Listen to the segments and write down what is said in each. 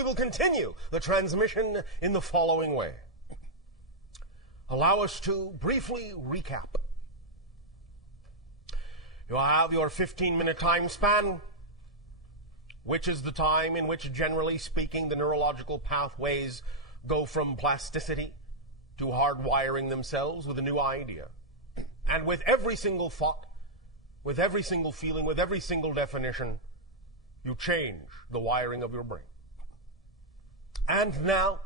we will continue the transmission in the following way. Allow us to briefly recap. You have your 15-minute time span, which is the time in which, generally speaking, the neurological pathways go from plasticity to hardwiring themselves with a new idea. And with every single thought, with every single feeling, with every single definition, you change the wiring of your brain. And now,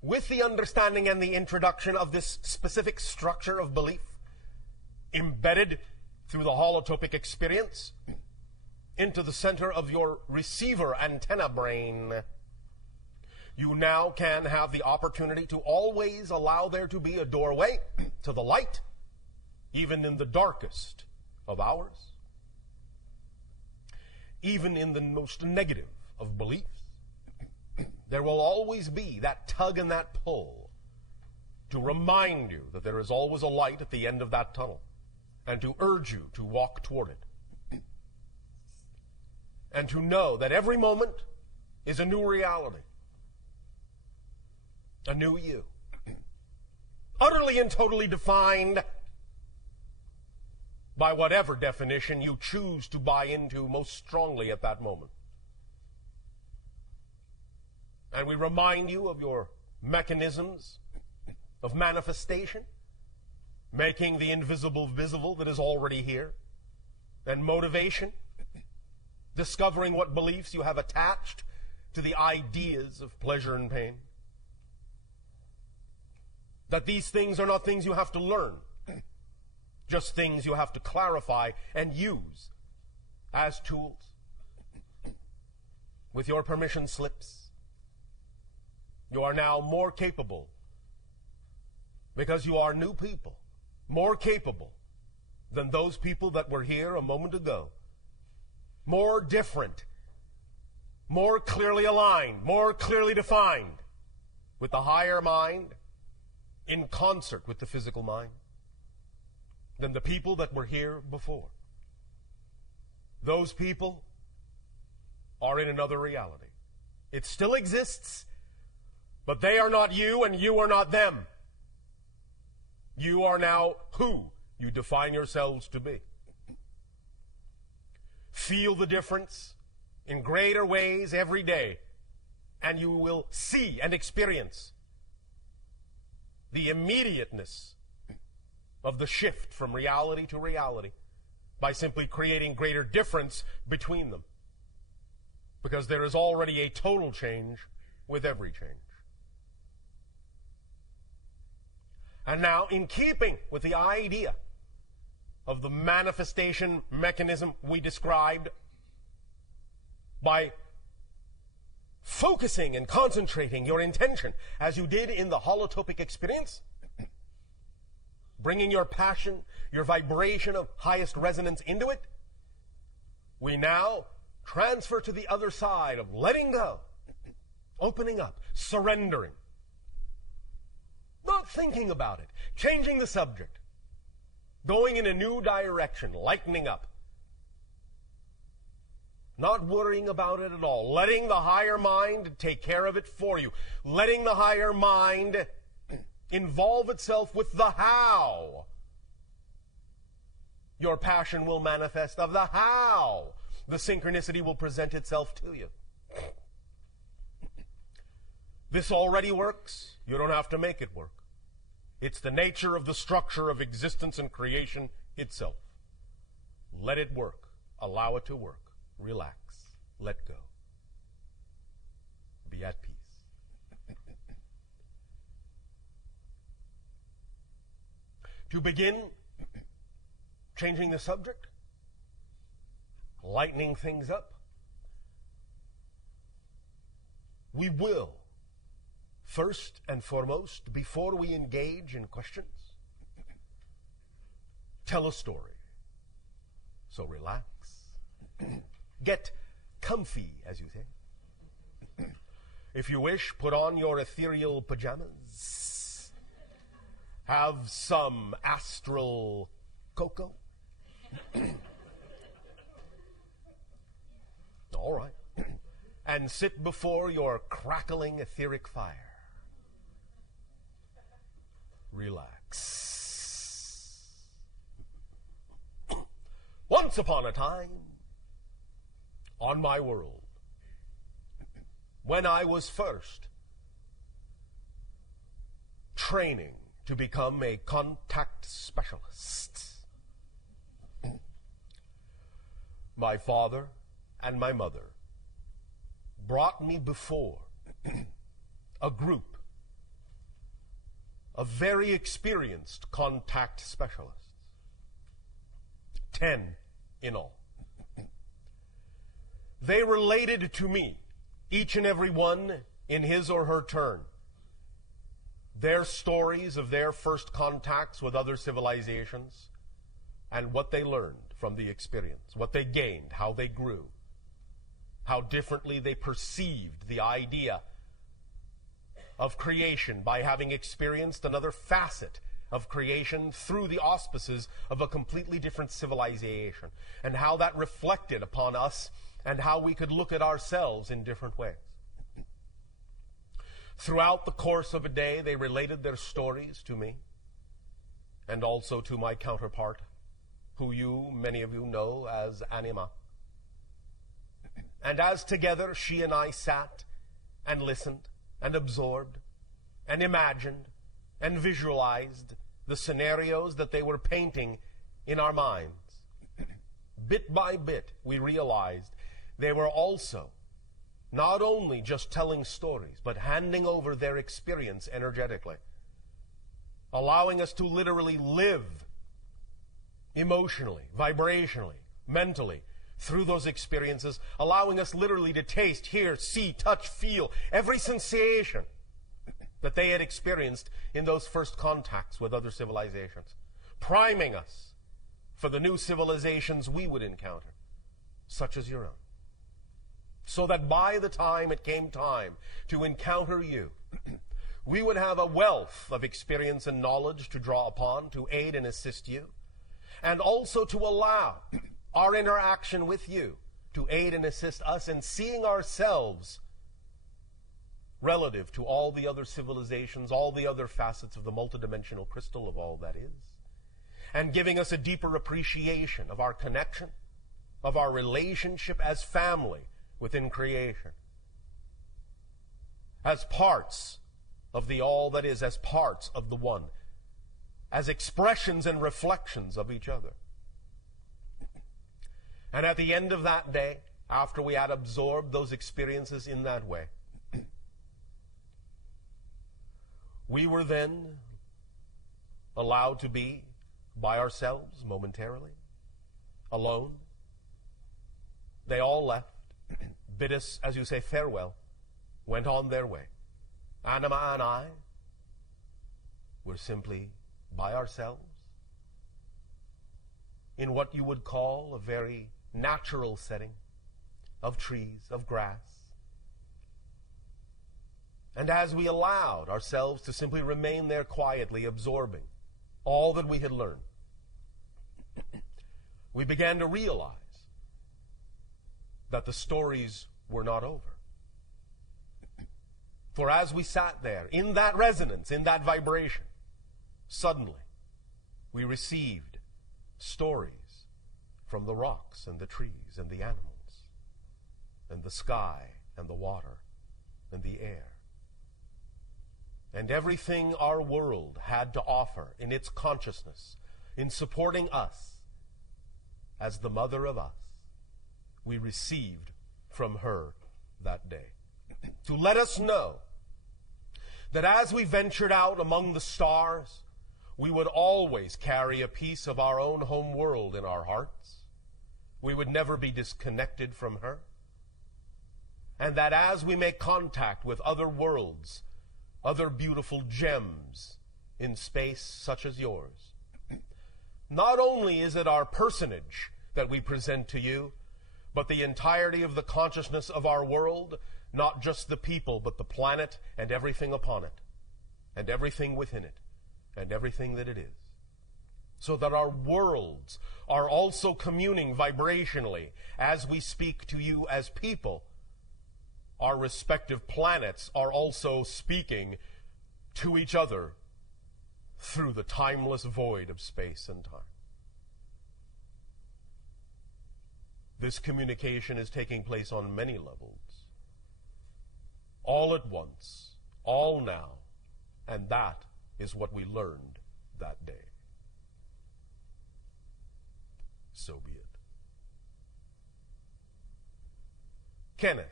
with the understanding and the introduction of this specific structure of belief, embedded through the holotopic experience into the center of your receiver antenna brain, you now can have the opportunity to always allow there to be a doorway to the light, even in the darkest of hours, even in the most negative of beliefs. There will always be that tug and that pull to remind you that there is always a light at the end of that tunnel, and to urge you to walk toward it. And to know that every moment is a new reality, a new you, utterly and totally defined by whatever definition you choose to buy into most strongly at that moment. And we remind you of your mechanisms of manifestation, making the invisible visible that is already here, and motivation, discovering what beliefs you have attached to the ideas of pleasure and pain. That these things are not things you have to learn, just things you have to clarify and use as tools. With your permission slips, you are now more capable, because you are new people, more capable than those people that were here a moment ago, more different, more clearly aligned, more clearly defined with the higher mind in concert with the physical mind than the people that were here before. Those people are in another reality. It still exists, but they are not you and you are not them. You are now who you define yourselves to be. Feel the difference in greater ways every day, and you will see and experience the immediateness of the shift from reality to reality by simply creating greater difference between them. Because there is already a total change with every change. And now, in keeping with the idea of the manifestation mechanism we described, by focusing and concentrating your intention as you did in the holotopic experience, bringing your passion, your vibration of highest resonance into it, we now transfer to the other side of letting go, opening up, surrendering. Not thinking about it, changing the subject, going in a new direction, lightening up. Not worrying about it at all, letting the higher mind take care of it for you, letting the higher mind involve itself with the how your passion will manifest, of the how the synchronicity will present itself to you. This already works. You don't have to make it work. It's the nature of the structure of existence and creation itself. Let it work. Allow it to work. Relax. Let go. Be at peace. To begin changing the subject, lightening things up, we will, first and foremost, before we engage in questions, tell a story. So relax. Get comfy, as you say. If you wish, put on your ethereal pajamas. Have some astral cocoa. All right. and sit before your crackling etheric fire. Relax. Once upon a time, on my world, when I was first training to become a contact specialist, my father and my mother brought me before a group of very experienced contact specialists, 10 in all. They related to me, each and every one in his or her turn, their stories of their first contacts with other civilizations and what they learned from the experience, what they gained, how they grew, how differently they perceived the idea of creation by having experienced another facet of creation through the auspices of a completely different civilization, and how that reflected upon us and how we could look at ourselves in different ways. Throughout the course of a day, they related their stories to me and also to my counterpart, who many of you know as Anima. And as together she and I sat and listened and absorbed and imagined and visualized the scenarios that they were painting in our minds, bit by bit we realized they were also not only just telling stories, but handing over their experience energetically, allowing us to literally live emotionally, vibrationally, mentally, through those experiences, allowing us literally to taste, hear, see, touch, feel every sensation that they had experienced in those first contacts with other civilizations, priming us for the new civilizations we would encounter, such as your own. So that by the time it came time to encounter you, we would have a wealth of experience and knowledge to draw upon, to aid and assist you, and also to allow our interaction with you to aid and assist us in seeing ourselves relative to all the other civilizations, all the other facets of the multidimensional crystal of all that is, and giving us a deeper appreciation of our connection, of our relationship as family within creation, as parts of the all that is, as parts of the one, as expressions and reflections of each other. And at the end of that day, after we had absorbed those experiences in that way, we were then allowed to be by ourselves momentarily, alone. They all left, bid us, as you say, farewell, went on their way. Anima and I were simply by ourselves in what you would call a very natural setting of trees, of grass. And as we allowed ourselves to simply remain there quietly, absorbing all that we had learned, we began to realize that the stories were not over. For as we sat there, in that resonance, in that vibration, suddenly we received stories from the rocks and the trees and the animals and the sky and the water and the air. And everything our world had to offer in its consciousness, in supporting us as the mother of us, we received from her that day. To let us know that as we ventured out among the stars, we would always carry a piece of our own home world in our hearts. We would never be disconnected from her. And that as we make contact with other worlds, other beautiful gems in space such as yours, not only is it our personage that we present to you, but the entirety of the consciousness of our world, not just the people, but the planet and everything upon it, and everything within it, and everything that it is. So that our worlds are also communing vibrationally as we speak to you as people our respective planets are also speaking to each other through the timeless void of space and time. This communication is taking place on many levels, all at once, all now, and that is what we learned that day. So be it. Kenneth.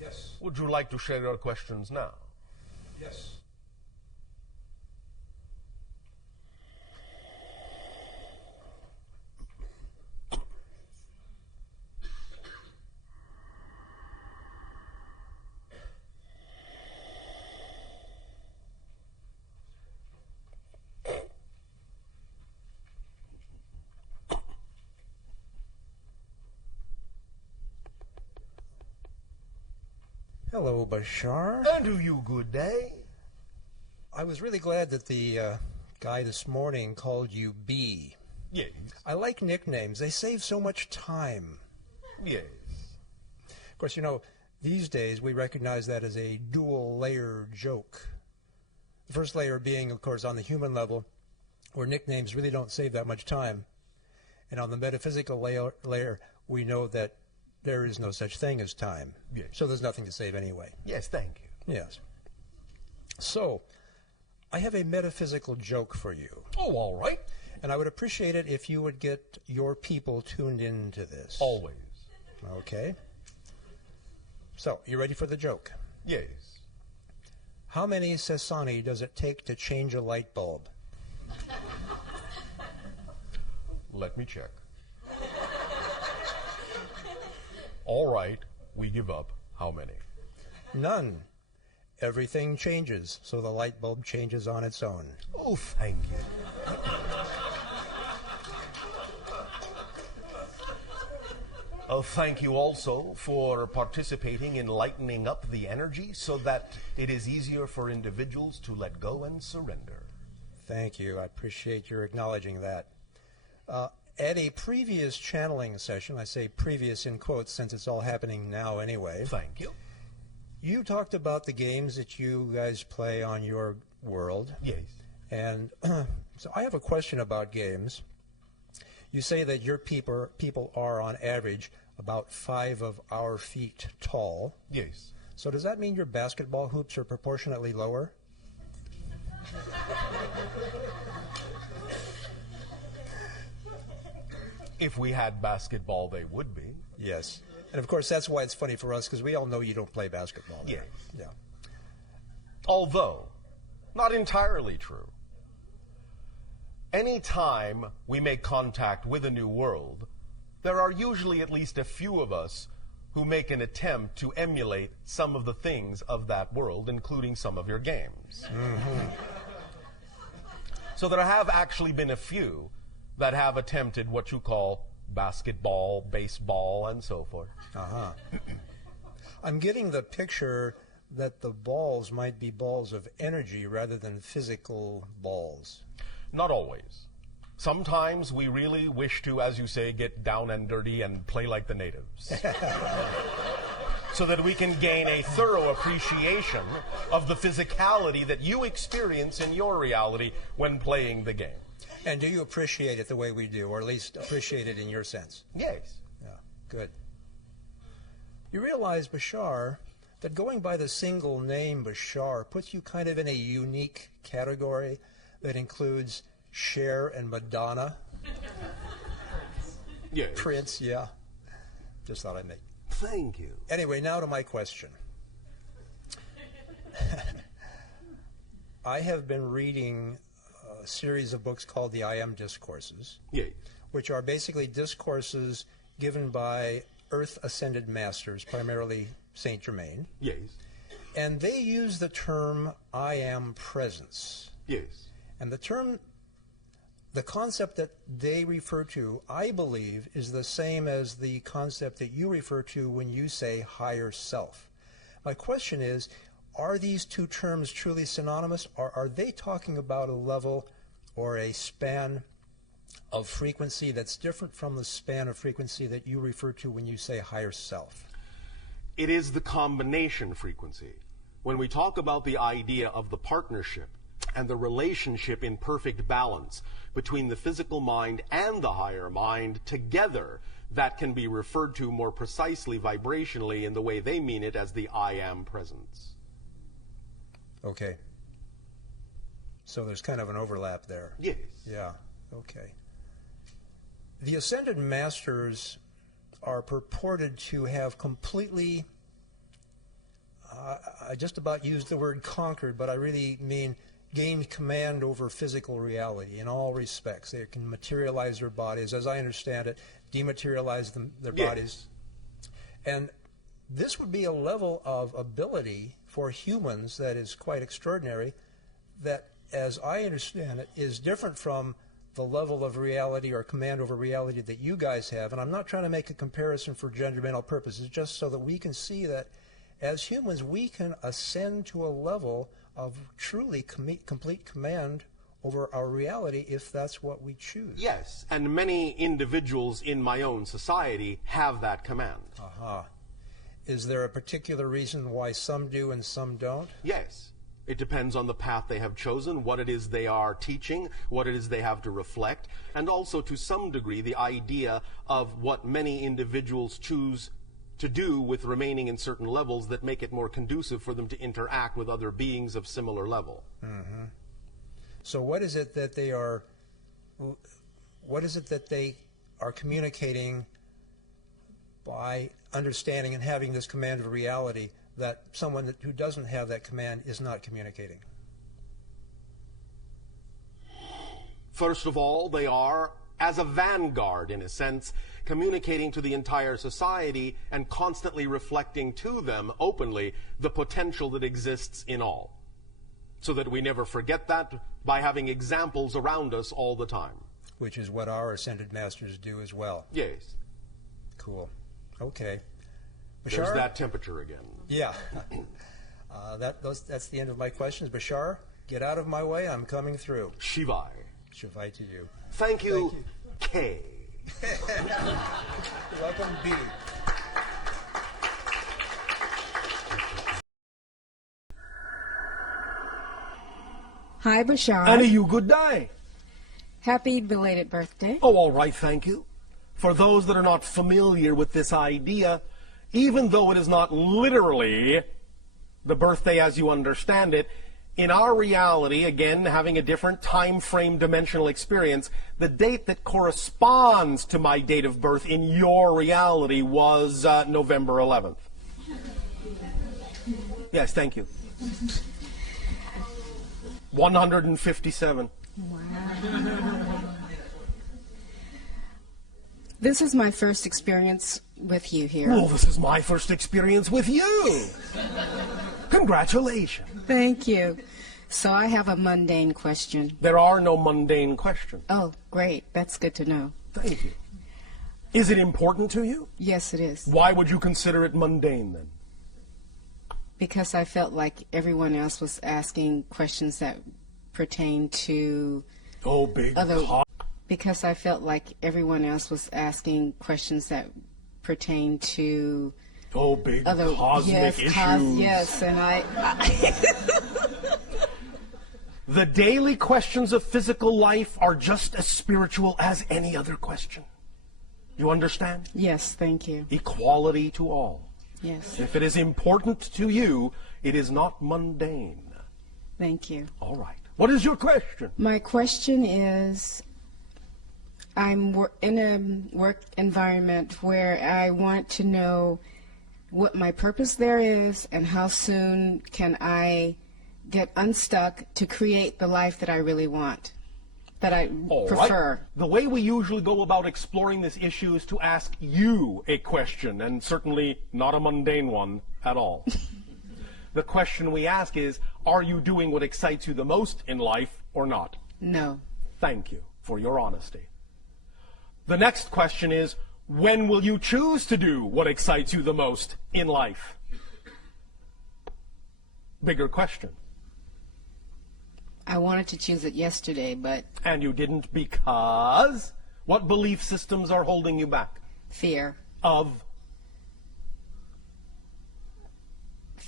Yes. Would you like to share your questions now? Yes. Hello, Bashar. And to you good day. I was really glad that the guy this morning called you B. Yes. I like nicknames. They save so much time. Yes. Of course, you know, these days we recognize that as a dual-layer joke. The first layer being, of course, on the human level, where nicknames really don't save that much time. And on the metaphysical layer, we know that there is no such thing as time. Yes. So there's nothing to save anyway. Yes, thank you. Yes. So, I have a metaphysical joke for you. Oh, all right. And I would appreciate it if you would get your people tuned into this. Always. Okay. So, you ready for the joke? Yes. How many Sasani does it take to change a light bulb? Let me check. All right, we give up. How many? None. Everything changes, so the light bulb changes on its own. Oh, thank you. Thank you also for participating in lightening up the energy so that it is easier for individuals to let go and surrender. Thank you. I appreciate your acknowledging that. At a previous channeling session, I say previous in quotes since it's all happening now anyway. Thank you. You talked about the games that you guys play on your world. Yes. And so I have a question about games. You say that your people are on average about 5 of our feet tall. Yes. So does that mean your basketball hoops are proportionately lower? If we had basketball, they would be. Yes. And of course, that's why it's funny for us, because we all know you don't play basketball. Yes. Yeah. Although, not entirely true. Any time we make contact with a new world, there are usually at least a few of us who make an attempt to emulate some of the things of that world, including some of your games. Mm-hmm. So there have actually been a few that have attempted what you call basketball, baseball, and so forth. Uh-huh. I'm getting the picture that the balls might be balls of energy rather than physical balls. Not always. Sometimes we really wish to, as you say, get down and dirty and play like the natives. So that we can gain a thorough appreciation of the physicality that you experience in your reality when playing the game. And do you appreciate it the way we do, or at least appreciate it in your sense? Yes. Yeah, good. You realize, Bashar, that going by the single name Bashar puts you kind of in a unique category that includes Cher and Madonna. Yes. Prince, yeah. Just thought I'd make. Thank you. Anyway, now to my question. I have been reading a series of books called the I Am Discourses, Yes. which are basically discourses given by Earth Ascended Masters, primarily Saint Germain. Yes. And they use the term I Am Presence. Yes. And the concept that they refer to, I believe, is the same as the concept that you refer to when you say higher self. My question is, are these two terms truly synonymous, or are they talking about a level or a span of frequency that's different from the span of frequency that you refer to when you say higher self? It is the combination frequency. When we talk about the idea of the partnership and the relationship in perfect balance between the physical mind and the higher mind together, that can be referred to more precisely vibrationally in the way they mean it as the I am presence. Okay. So there's kind of an overlap there. Yes. Yeah. Okay. The Ascended Masters are purported to have completely, I just about used the word conquered, but I really mean gained command over physical reality in all respects. They can materialize their bodies, as I understand it, dematerialize their bodies. And this would be a level of ability for humans that is quite extraordinary, that, as I understand it, is different from the level of reality or command over reality that you guys have. And I'm not trying to make a comparison for judgmental purposes, just so that we can see that as humans we can ascend to a level of truly complete command over our reality if that's what we choose. Yes, and many individuals in my own society have that command. Is there a particular reason why some do and some don't? Yes. It depends on the path they have chosen, what it is they are teaching, what it is they have to reflect, and also to some degree the idea of what many individuals choose to do with remaining in certain levels that make it more conducive for them to interact with other beings of similar level. Mm-hmm. So what is it that they are communicating by understanding and having this command of reality that someone who doesn't have that command is not communicating? First of all, they are, as a vanguard in a sense, communicating to the entire society and constantly reflecting to them openly the potential that exists in all, so that we never forget that by having examples around us all the time. Which is what our Ascended Masters do as well. Yes. Cool. Okay. Bashar? There's that temperature again. Yeah. That's the end of my questions. Bashar, get out of my way. I'm coming through. Shivai. Shivai to you. Thank you. K. Welcome, B. Hi, Bashar. And you good day. Happy belated birthday. Oh, all right, thank you. For those that are not familiar with this idea, even though it is not literally the birthday as you understand it, in our reality, again, having a different time frame dimensional experience, the date that corresponds to my date of birth in your reality was November 11th. Yes, thank you. 157. Wow. This is my first experience with you here. Well, this is my first experience with you. Congratulations. Thank you. So I have a mundane question. There are no mundane questions. Oh, great. That's good to know. Thank you. Is it important to you? Yes, it is. Why would you consider it mundane then? Because I felt like everyone else was asking questions that pertain to Oh, big other. Because I felt like everyone else was asking questions that pertain to big other cosmic issues. Yes, and I The daily questions of physical life are just as spiritual as any other question. You understand? Yes, thank you. Equality to all. Yes. If it is important to you, it is not mundane. Thank you. All right. What is your question? My question is, I'm in a work environment where I want to know what my purpose there is and how soon can I get unstuck to create the life that I really want, that I prefer. Right. The way we usually go about exploring this issue is to ask you a question, and certainly not a mundane one at all. The question we ask is, are you doing what excites you the most in life or not? No. Thank you for your honesty. The next question is, when will you choose to do what excites you the most in life? Bigger question. I wanted to choose it yesterday, but... And you didn't because? What belief systems are holding you back? Fear. Of?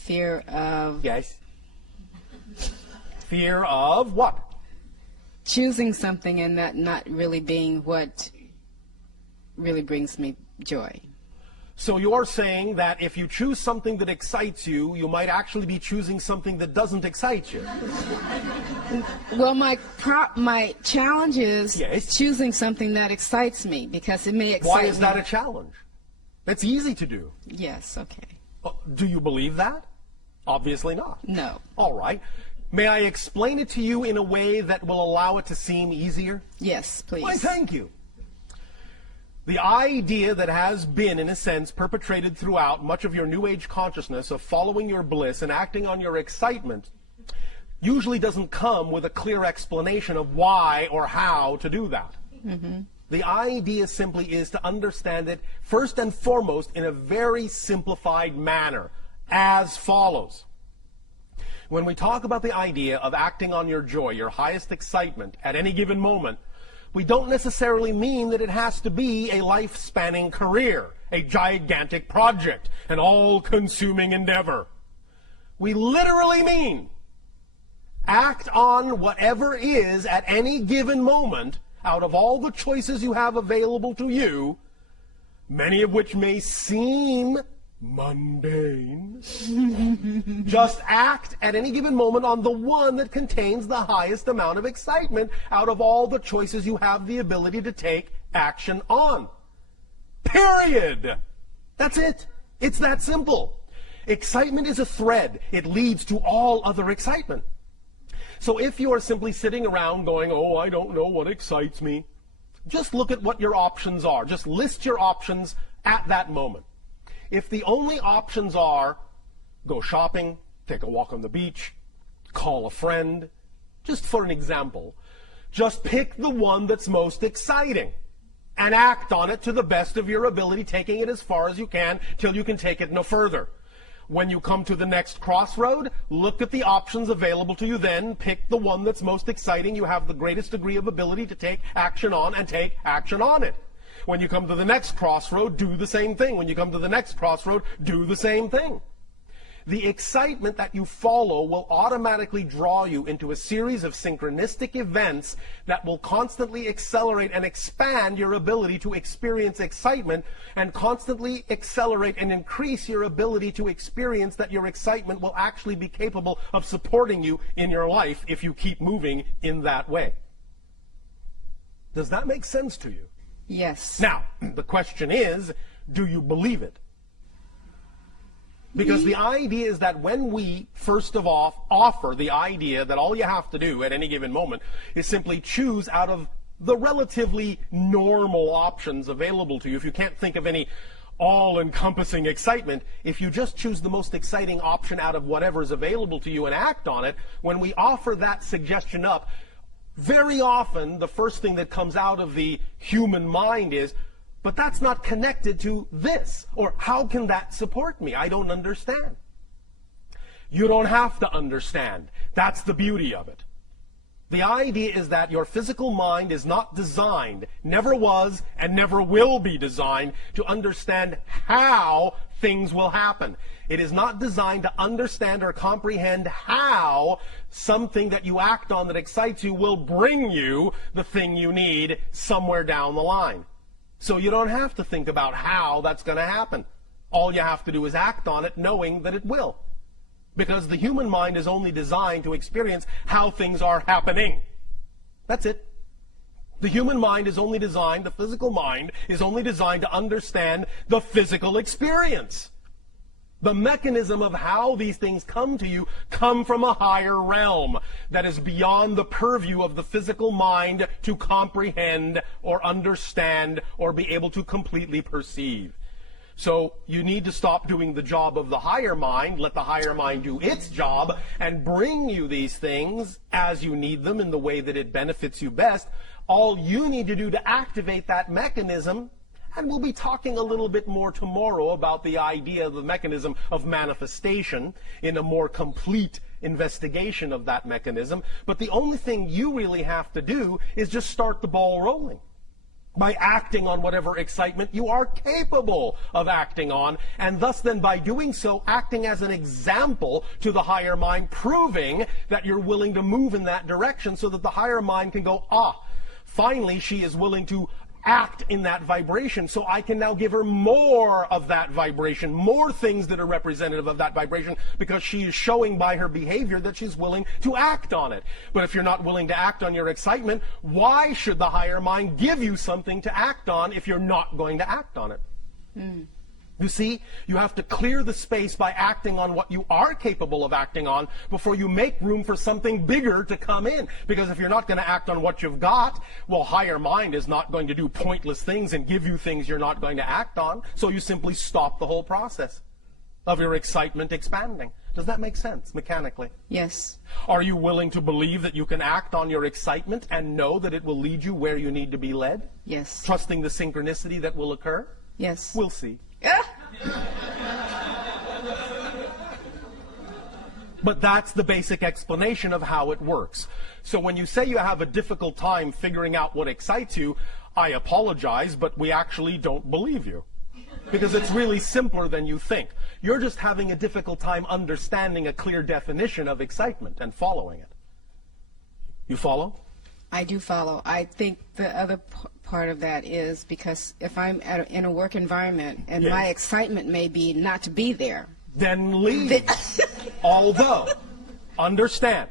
fear of Yes. Fear of what? choosing something and that not really being what really brings me joy. So you're saying that if you choose something that excites you, you might actually be choosing something that doesn't excite you. Well, my challenge is Yes. choosing something that excites me, because it may excite me. Why is that a challenge? That's easy to do. Yes, okay. Do you believe that? Obviously not. No. All right. May I explain it to you in a way that will allow it to seem easier? Yes, please. Why, thank you. The idea that has been, in a sense, perpetrated throughout much of your New Age consciousness of following your bliss and acting on your excitement usually doesn't come with a clear explanation of why or how to do that. Mm-hmm. The idea simply is to understand it first and foremost in a very simplified manner, as follows. When we talk about the idea of acting on your joy, your highest excitement at any given moment, we don't necessarily mean that it has to be a life-spanning career, a gigantic project, an all-consuming endeavor. We literally mean act on whatever is at any given moment out of all the choices you have available to you, many of which may seem mundane. Just act at any given moment on the one that contains the highest amount of excitement out of all the choices you have the ability to take action on. Period. That's it. It's that simple. Excitement is a thread. It leads to all other excitement. So if you are simply sitting around going, oh, I don't know what excites me, just look at what your options are. Just list your options at that moment. If the only options are go shopping, take a walk on the beach, call a friend, just for an example, just pick the one that's most exciting and act on it to the best of your ability, taking it as far as you can till you can take it no further. When you come to the next crossroad, look at the options available to you then, pick the one that's most exciting, you have the greatest degree of ability to take action on, and take action on it. When you come to the next crossroad, do the same thing. When you come to the next crossroad, do the same thing. The excitement that you follow will automatically draw you into a series of synchronistic events that will constantly accelerate and expand your ability to experience excitement, and constantly accelerate and increase your ability to experience that your excitement will actually be capable of supporting you in your life if you keep moving in that way. Does that make sense to you? Yes. Now, the question is, do you believe it? Because the idea is that when we, first of all, offer the idea that all you have to do at any given moment is simply choose out of the relatively normal options available to you, if you can't think of any all-encompassing excitement, if you just choose the most exciting option out of whatever is available to you and act on it, when we offer that suggestion up, very often the first thing that comes out of the human mind is, but that's not connected to this, or how can that support me? I don't understand. You don't have to understand. That's the beauty of it. The idea is that your physical mind is not designed, never was and never will be designed to understand how things will happen. It is not designed to understand or comprehend how something that you act on that excites you will bring you the thing you need somewhere down the line. So you don't have to think about how that's going to happen. All you have to do is act on it knowing that it will. Because the human mind is only designed to experience how things are happening. That's it. The human mind is only designed, the physical mind is only designed to understand the physical experience. The mechanism of how these things come to you come from a higher realm that is beyond the purview of the physical mind to comprehend or understand or be able to completely perceive. So you need to stop doing the job of the higher mind, let the higher mind do its job, and bring you these things as you need them in the way that it benefits you best. All you need to do to activate that mechanism, and we'll be talking a little bit more tomorrow about the idea of the mechanism of manifestation in a more complete investigation of that mechanism, but the only thing you really have to do is just start the ball rolling. by acting on whatever excitement you are capable of acting on, and thus then by doing so, acting as an example to the higher mind, proving that you're willing to move in that direction so that the higher mind can go, finally she is willing to act in that vibration, so I can now give her more of that vibration, more things that are representative of that vibration, because she is showing by her behavior that she's willing to act on it. But if you're not willing to act on your excitement, why should the higher mind give you something to act on if you're not going to act on it? You see, you have to clear the space by acting on what you are capable of acting on before you make room for something bigger to come in. Because if you're not going to act on what you've got, well, higher mind is not going to do pointless things and give you things you're not going to act on. So you simply stop the whole process of your excitement expanding. Does that make sense mechanically? Yes. Are you willing to believe that you can act on your excitement and know that it will lead you where you need to be led? Yes. Trusting the synchronicity that will occur? Yes. We'll see. But that's the basic explanation of how it works. So when you say you have a difficult time figuring out what excites you, I apologize, but we actually don't believe you. Because it's really simpler than you think. You're just having a difficult time understanding a clear definition of excitement and following it. You follow? I do follow. I think the other part of that is because if I'm in a work environment and Yes. my excitement may be not to be there. Then leave. Although, understand,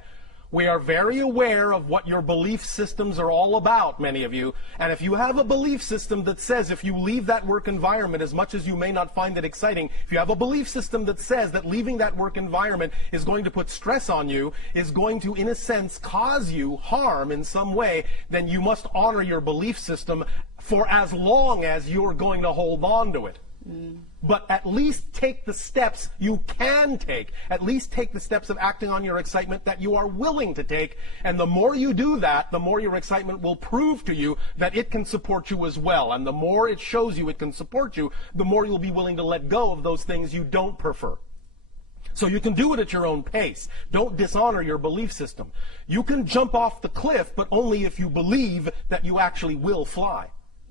we are very aware of what your belief systems are all about, many of you. And if you have a belief system that says if you leave that work environment, as much as you may not find it exciting, if you have a belief system that says that leaving that work environment is going to put stress on you, is going to, in a sense, cause you harm in some way, then you must honor your belief system for as long as you're going to hold on to it. But at least take the steps you can take. At least take the steps of acting on your excitement that you are willing to take. And the more you do that, the more your excitement will prove to you that it can support you as well. And the more it shows you it can support you, the more you'll be willing to let go of those things you don't prefer. So you can do it at your own pace. Don't dishonor your belief system. You can jump off the cliff, but only if you believe that you actually will fly.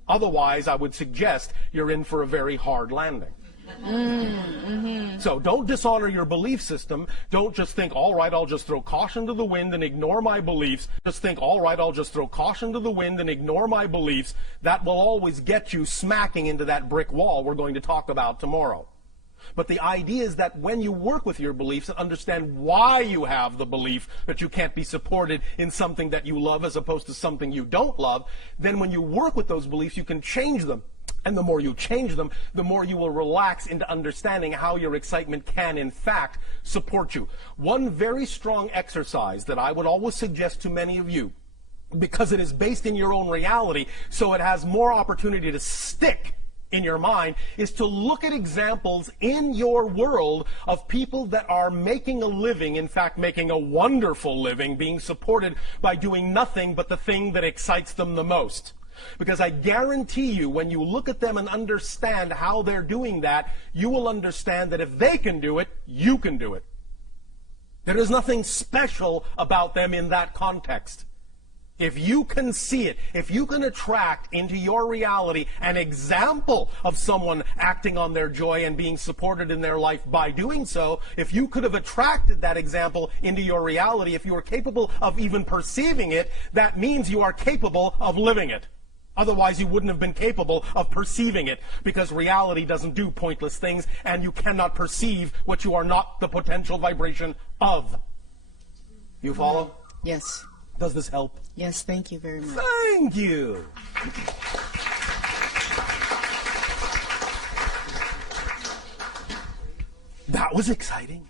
Otherwise, I would suggest you're in for a very hard landing. So don't dishonor your belief system. Don't just think, all right, I'll just throw caution to the wind and ignore my beliefs. Just think, all right, I'll just throw caution to the wind and ignore my beliefs. That will always get you smacking into that brick wall we're going to talk about tomorrow. But the idea is that when you work with your beliefs and understand why you have the belief that you can't be supported in something that you love as opposed to something you don't love, then when you work with those beliefs, you can change them. And the more you change them, the more you will relax into understanding how your excitement can, in fact, support you. One very strong exercise that I would always suggest to many of you, because it is based in your own reality, so it has more opportunity to stick in your mind, is to look at examples in your world of people that are making a living, in fact making a wonderful living, being supported by doing nothing but the thing that excites them the most. Because I guarantee you, when you look at them and understand how they're doing that, you will understand that if they can do it, you can do it. There is nothing special about them in that context. If you can see it, if you can attract into your reality an example of someone acting on their joy and being supported in their life by doing so, if you could have attracted that example into your reality, if you are capable of even perceiving it, that means you are capable of living it. Otherwise, you wouldn't have been capable of perceiving it, because reality doesn't do pointless things, and you cannot perceive what you are not the potential vibration of. You follow? Yes. Does this help? Yes, thank you very much. Thank you. That was exciting.